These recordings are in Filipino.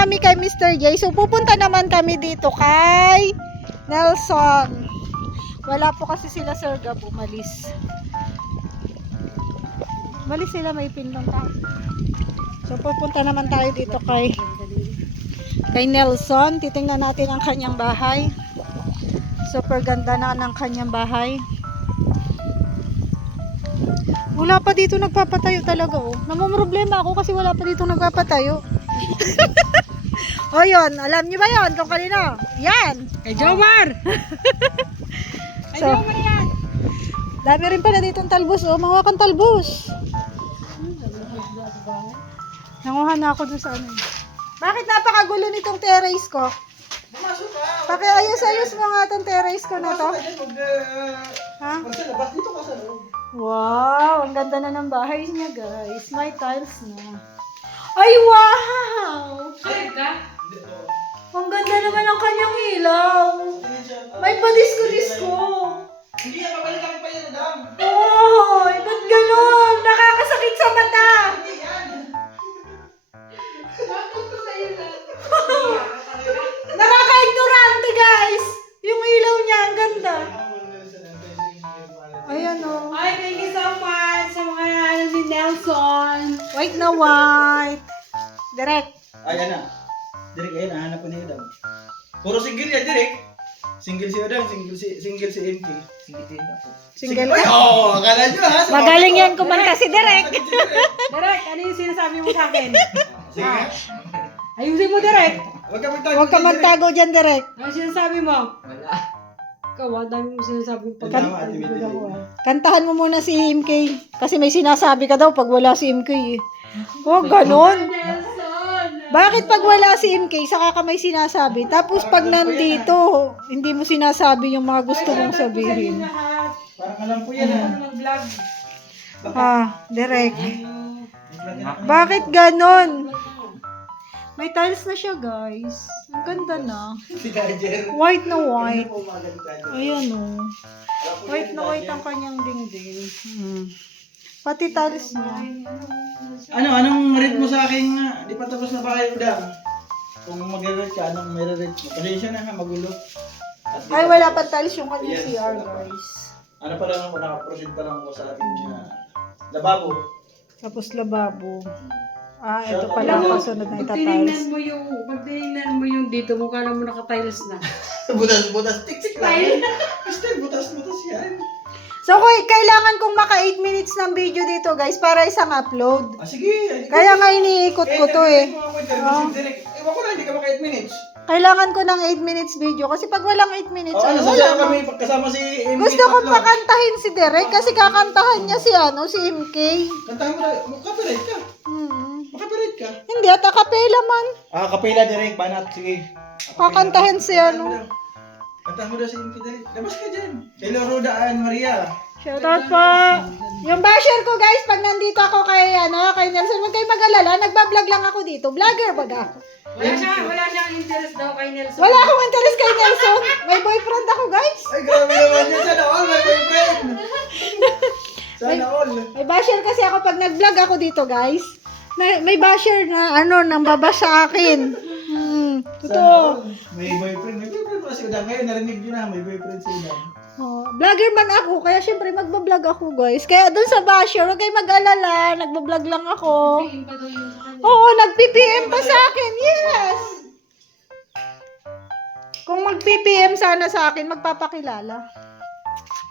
kami kay Mr. J. So pupunta naman kami dito kay Nelson. Wala po kasi sila Sir Gab, umalis. Umalis sila, may pindong tayo. So pupunta naman tayo dito kay Nelson. Titingnan natin ang kanyang bahay. Super ganda na ng kanyang bahay. Wala pa dito nagpapatayo talaga, oh. Namumroblema ako kasi wala pa dito nagpapatayo. O yun, alam niyo ba yun kung kanino? Yan! Kay Jomar! Kay So, Jomar yan! dami rin pala dito ang talbos, oh. Mga kang talbos. Nanguha na ako dun sa ano. Bakit napakagulo nitong terrace ko? Pakiayos-ayos mo nga itong terrace ko na to. Ha? Wow, ang ganda na ng bahay niya, guys. May tiles na. Ay, wow! Ang ganda naman ang kanyang ilaw. May pa-disco-disco. Hindi yan, papalitan ko pa yan, Adam. Oy, ba't ganun? Nakakasakit sa mata. Hindi yan. Nakaka-ignorante, guys. Yung ilaw niya, ang ganda. Ayan, oh. Ay, thank you so much sa mga ano ni Nelson. White na white. Direct. Ayan na. Direk, ayan, nahanap ko na yun. Puro single yan, Direk. Single si Adam, single si MK. Single Ay, ka? oo, akala nyo ha. Magaling yan kumanta si Direk. Derek, ano yung sinasabi mo sa akin? Sige nga. Ayusin mo, Derek. Huwag ka magtago. Huwag ka magtago dyan, Direk. Ano sinasabi mo? Wala. Ikaw, dami mo sinasabi mo pag Tama, Ate Midi. Kantahan mo muna si MK. Kasi may sinasabi ka daw pag wala si MK eh. Oh, ganon. Bakit pag wala si MK, saka ka may sinasabi? Tapos pag nandito, hindi mo sinasabi yung mga gusto mong sabihin. Parang alam ko yan ha. Mag-vlog. Direk. Bakit ganon? May tiles na siya, guys. Ang ganda na. Si Kajer. White na white. Ayan. Ayan o. White na white ang kanyang dingding. Pati tiles niya. Anong rate mo sa akin nga? Di pa tapos na ba kayo, Dam? Kung mag-rate ka, anong may rate mo? Pasensya na ha, magulo. At di Ay, pa- wala pa tiles yung kanyang Yes, CR, wala pa. guys. Ano pa lang ako, nakaproceed pa lang ako sa ating lababo. Tapos lababo. Ito pala ang kasunod na Pag itatiles. tinignan mo yung dito, mukha lang mo naka-tiles na. Butas-butas, tik-tik lang. Still, butas-butas yan. So, kailangan kong maka 8 minutes ng video dito, guys, para isang upload. Sige. Kaya nga iniikot ko to eh. Ewan ko na, hindi ka maka 8 minutes. Kailangan ko ng 8 minutes video kasi pag walang 8 minutes, Ano, wala sasaya na. kami pagkasama si MK. Gusto ko tatlo. pakantahin si Derek kasi kakantahan niya si MK. Kantahan mo na, copyright ka. Makapiright ka. Hindi, at akapela man. Kapila direct, banat, sige. Kakantahin si Kantahan mo daw si MK direct. Labas ka dyan. Hello, Roda and Maria. Shoutout po. Yung basher ko, guys, pag nandito ako kay Nelson, huwag kayo mag-alala, nagbablog lang ako dito. Vlogger baga. Wala siyang interest daw kay Nelson. Wala akong interest kay Nelson. May boyfriend ako, guys. Ay, grabe naman yun. Sana all, my boyfriend. Sana all. May basher kasi ako pag nag-vlog ako dito, guys. May basher na nang baba sa akin. Sana Totoo. all. May boyfriend. May boyfriend pa si Udang. Ngayon, narinig nyo na, may boyfriend si Udang. Vlogger man ako, kaya syempre magbablog ako, guys. Kaya dun sa basher, huwag kayo mag-alala, nagbablog lang ako. Oo, nag-PPM pa sa akin, yes! Kung mag-PPM sana sa akin, magpapakilala.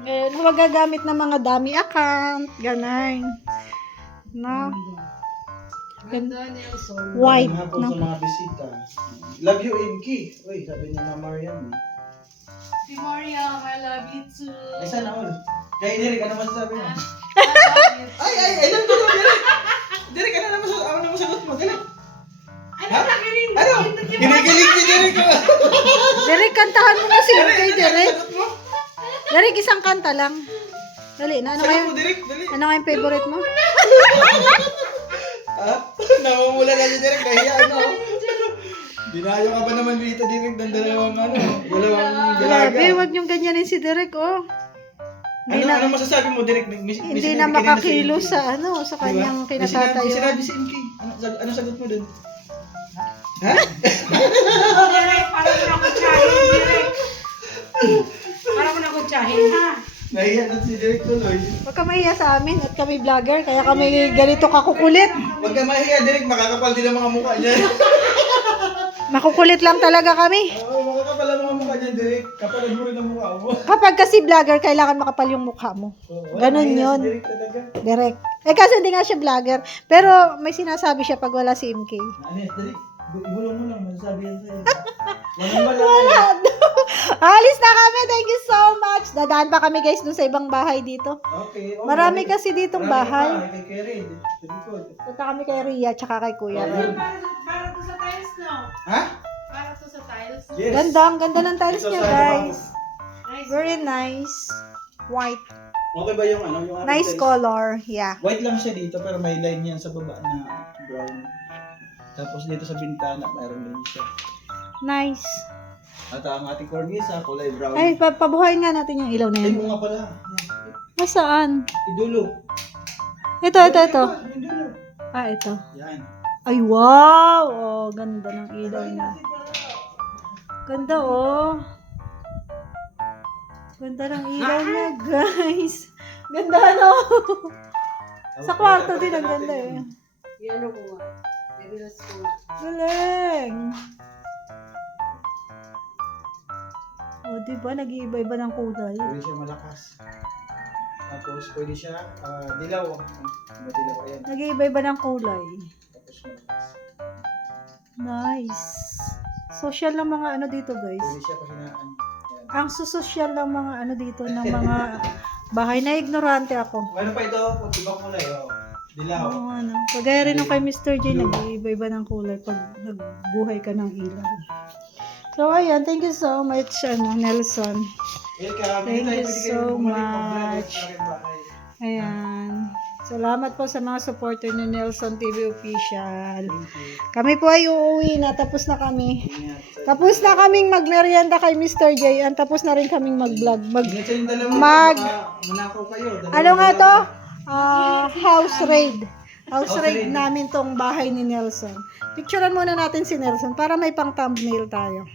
Ngayon, huwag gagamit ng mga dummy account, ganun. No? Ganda Nelson. White, Mga po no? sa mga bisita. Love you, MK. Uy, sabi niya na Mariam. Si Mariam, I love you too. Ay, sana all. Kaya Derek, ano masasabi mo? I love you too. Ay, alam ko na, Derek. Derek, ano masagot mo? Galit. Ano sa rin? Ano? Kinikilig si Derek. Derek, kantahan mo na si MK, Derek. Sagot mo? Derek, isang kanta lang. Dali, ano Sagot kayo? mo, Derek. Dali. Ano kayong favorite mo? Ha? Namumula na si Derek. Nahiya, ano? Dinayo ka ba naman dito, Derek, ng dalawang Grabe, dalaga? wag niyong ganyanin si Derek, oh. Ano masasabi mo, Derek? Hindi na makakilos sa sa kanyang May kinatatayuan. sinabi si MK. Ano sagot mo dun? Direk, parang ko nakutsahin, direk. Parang ko nakutsahin, ha? Nahiya na si Derek tuloy. Huwag ka mahiya sa amin at kami vlogger, kaya kami ganito kakukulit. Huwag ka mahiya, Derek. Makakapal din ang mga mukha niya. Makukulit lang talaga kami. Oo, makakapal ang mga mukha niya, Derek. Kapalan mo rin ang mukha mo. Kapag kasi vlogger, kailangan makapal yung mukha mo. Oo, Ganon mahiya yun. Si Derek talaga. Direct. Eh kasi hindi nga siya vlogger. Pero may sinasabi siya pag wala si MK. Anis, Derek. Ibulong mo lang. Masasabi yan sa'yo. Walang wala. Wala. Alis na kami. Thank you so much. Dadaan pa kami guys dun sa ibang bahay dito. Okay. Oh, Marami kasi ditong bahay. Kay Kerry. Sa likod. Punta kami kay Ria tsaka kay Kuya Red. Para to sa tiles, no? Ha? Para to sa tiles. Yes. Ganda. Ang ganda ng tiles Ito niya sa guys. Nice. Very nice. White. Okay ba yung ano? Yung Nice tiles? color. Yeah. White lang siya dito pero may line yan sa baba na brown. Tapos dito sa bintana mayroon din siya. Nice. At ang ating cornisa kulay brown. Ay, pabuhayin nga natin yung ilaw na Ay, yan. mo nga pala. Nasaan? Idulo. Ito. Yung dulo. Ah, ito. Yan. Ay, wow! Oh, ganda ng ilaw niya. Ganda, oh. Ganda ng ilaw niya, guys. Ganda, no? Sa kwarto din, ang ganda eh. Yan ko nga. Reveals ko nga. Galing. Oh, diba? Nag-iiba-iba ng kulay. Pwede siya malakas. Tapos pwede siya dilaw. Madilaw. Ayan. Nag-iiba-iba ng kulay. Tapos malakas. Nice. Social ng mga ano dito, guys. Pwede siya pahinaan. Ayan. Ang susosyal ng mga ano dito, ng mga bahay na ignorante ako. Meron pa ito. Ibang kulay. Oh. Dilaw. Oo, ano. Kagaya rin ng kay Mr. J, nag-iiba-iba ng kulay pag nagbuhay ka ng ilaw. So, ayan. Thank you so much, Nelson. Thank you so much. Ayan. Salamat po sa mga supporter ni Nelson TV Official. Kami po ay uuwi na. Tapos na kami. Tapos na kaming magmerienda kay Mr. J. And tapos na rin kaming mag-vlog. Manakaw kayo. Ano nga to? House raid. House raid namin tong bahay ni Nelson. Picturean muna natin si Nelson para may pang thumbnail tayo.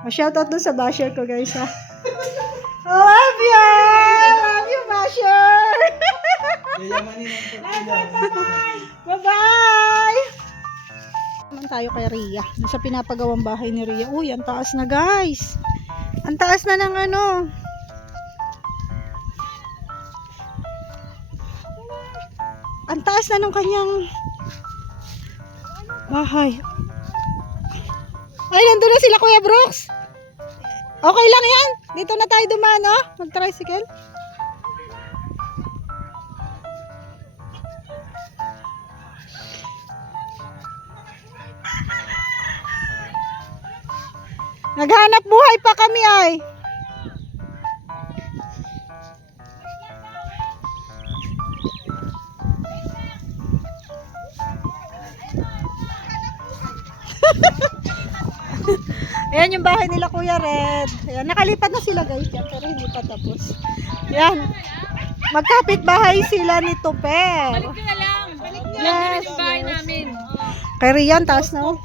Shoutout dun sa basher ko, guys, ha. Love you! Love you, basher! Bye-bye! Naman tayo kay Ria. Nasa pinapagawang bahay ni Ria. Uy, ang taas na, guys. Ang taas na ng ano. Ang taas na ng kanyang bahay. Ay, nandun na sila, Kuya Brooks. Okay lang yan. Dito na tayo dumaan, no? Mag-tricycle. Naghanap buhay pa kami, ay. Ayan yung bahay nila, Kuya Red. Ayan, nakalipat na sila, guys, yan, pero hindi pa tapos. Ayan. Magkapit bahay sila ni Toper. Balik na lang. Balik na Yes, yung bahay namin. Kay Rian, taas na. Oh.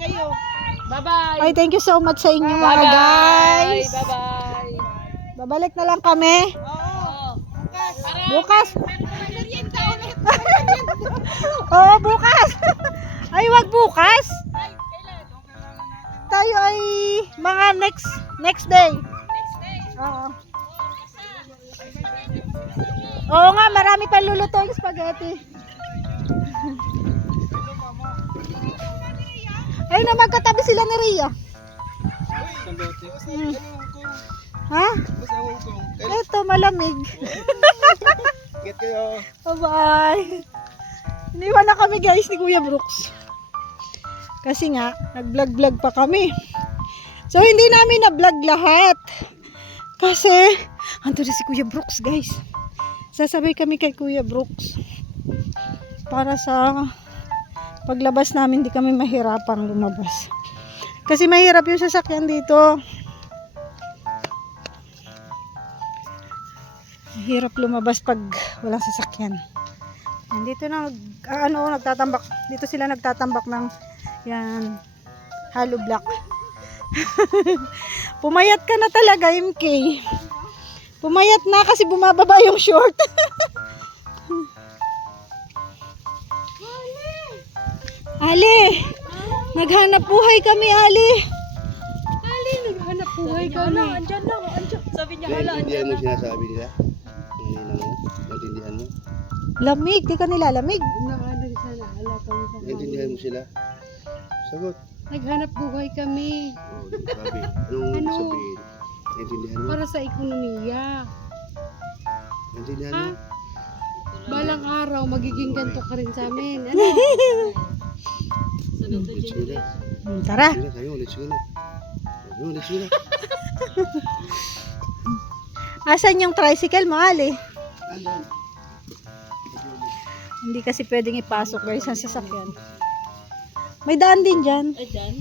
Bye-bye. Ay, thank you so much sa inyo, mga guys. Bye-bye. Babalik na lang kami. Bukas. Oo, bukas. Ay, wag bukas. Tayo ay mga next day. Oo. Oo nga, marami pa lulutuing spaghetti. Ay na, magkatabi sila ni Ria. Ha? Ito, malamig. Get kayo. Bye-bye. Iniwan na kami, guys, ni Kuya Brooks. Kasi nga, nag-vlog-vlog pa kami. So, hindi namin na-vlog lahat. Kasi, andun na si Kuya Brooks, guys. Sasabay kami kay Kuya Brooks. Para sa paglabas namin, di kami mahirapang lumabas. Kasi mahirap yung sasakyan dito. Mahirap lumabas pag walang sasakyan. Dito na nagtatambak. Dito sila nagtatambak ng yan hollow block. Pumayat ka na talaga, MK. Pumayat na kasi bumababa yung short. Ali, naghanap buhay kami, Ali. Naghanap buhay kami. Andyan lang, andyan. Sabi niya, hala, Naintindihan mo sinasabi nila? Kanina mo? Naintindihan mo? Lamig, di ka nilalamig. Nakaano sana, hala kami sa Naintindihan mo sila? Sagot. Naghanap buhay kami Oh, sabi. Anong Ano? sabihin? Naintindihan mo? para sa ekonomiya. Naintindihan mo? Balang araw, magiging ganito ka rin sa amin. Ano? Let's go na. Tara. Let's go na kayo. Let's go na. Let's go na. Asan yung tricycle mo, Ali? Hindi kasi pwedeng ipasok guys ang sasakyan. May daan din dyan. Ay, dyan?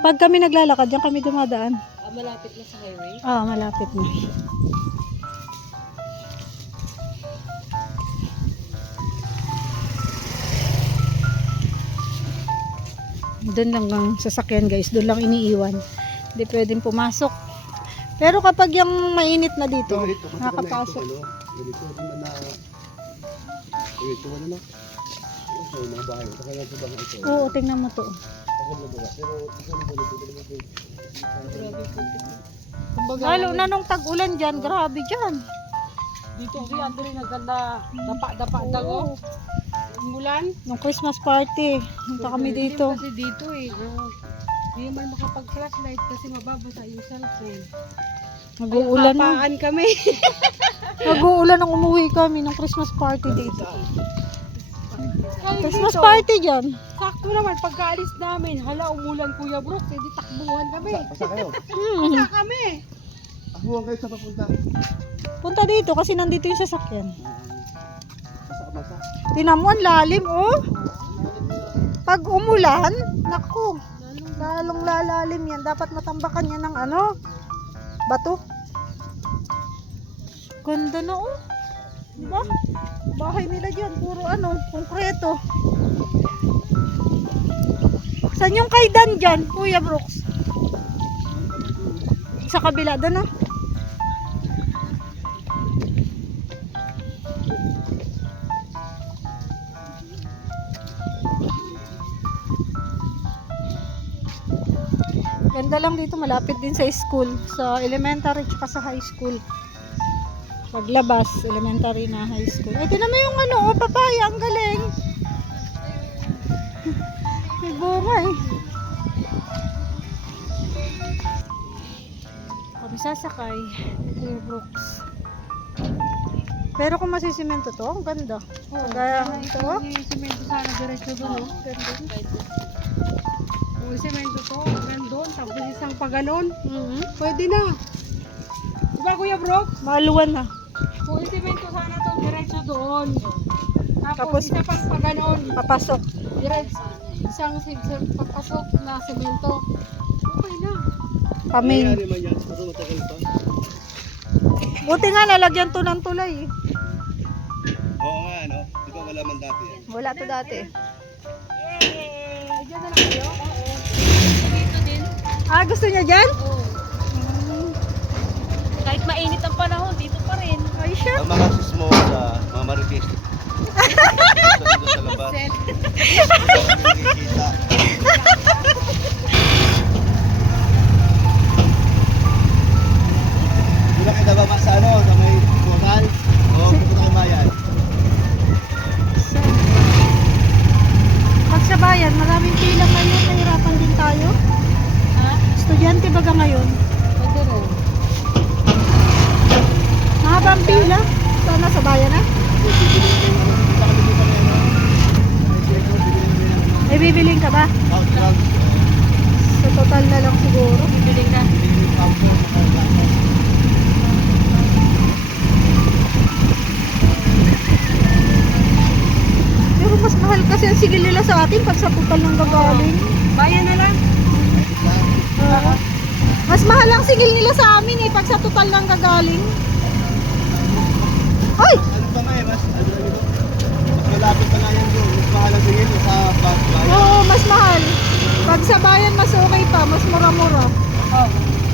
Pag kami naglalakad, dyan kami dumadaan. Malapit na sa highway? Malapit na. Doon lang ang sasakyan guys, doon lang iniiwan. Hindi pwedeng pumasok. Pero kapag yung mainit na dito, Ganito, kasi nakapasok. kami, ganito, di ba na... Ganito, wala na. So, mga bahay. Ito kaya ito bang ito? Oo, tingnan mo to. Ako na ba? Pero ito na ganito. Lalo na nung tag-ulan dyan, grabe dyan. Dito si Andre naganda dapa-dapa dago. Umulan. Nung Christmas party, punta kami dito. Kasi dito eh. Hindi man makapag-flashlight kasi mababasa yung cellphone. Nag-uulan na. Papaan kami. Nag-uulan nung umuwi kami ng Christmas party dito. Christmas party dyan. Sakto naman, pagkaalis namin, hala umulan Kuya Brooks, edi takbuhan kami. Basta kayo. Basta kami. Abuhan kayo sa papunta. Punta dito kasi nandito yung sasakyan. Basta. Tinan mo, ang lalim, oh. Pag umulan, naku, lalong lalalim yan. Dapat matambakan yan ng ano, bato. Ganda na, oh. Diba? Bahay nila dyan, puro ano, konkreto. Saan yung kaidan dyan, Kuya Brooks? Sa kabila, doon, oh. Ganda lang dito, malapit din sa school, sa elementary at sa high school. Paglabas, elementary na high school. Ay, tinan mo yung ano, oh, papaya, ang galing. May bunga eh. Kami sasakay, Kuya Brooks. Pero kung masisimento to, ang ganda. Kagaya ng ito, oh. Yung semento sana diretso doon, oh. Ganda. Yung semento to, gandun, tapos isang paganon. Pwede na. Diba Kuya Brooks? Maluwan na. Kung semento sana to, diretso doon. Tapos, Tapos isa pang paganon. Papasok. Diretso. Isang papasok na semento. Okay na. Kami. Nangyari man yan. Pero matagal pa. Buti nga, lalagyan to ng tulay eh. Oo nga, no? Di ba wala man dati yan? Wala to dati. Diyan na lang kayo? Oo. Dito din. Gusto niya dyan? Oo. Kahit mainit ang panahon, dito pa rin. Ay, siya. Ang mga sis mo sa mga marites. Dito sa labas. Nakikita. Hindi na kita baba sa ano, sa may hotel. Oo, punta tayo bayan. Pag sa bayan, maraming pila ngayon. Nahirapan din tayo. Ha? Estudyante baga ngayon. Pwede rin. Mahabang pila. Sana sa bayan na. May bibiling ka ba? Sa total na lang siguro. Bibiling na. Pero mas mahal kasi ang sigil nila sa atin pag sa total ng gagaling. Bayan na lang. Mas mahal ang sigil nila sa amin eh pag sa total ng gagaling. Ay! Ano pa may mas? Ano ba? camera. Oh.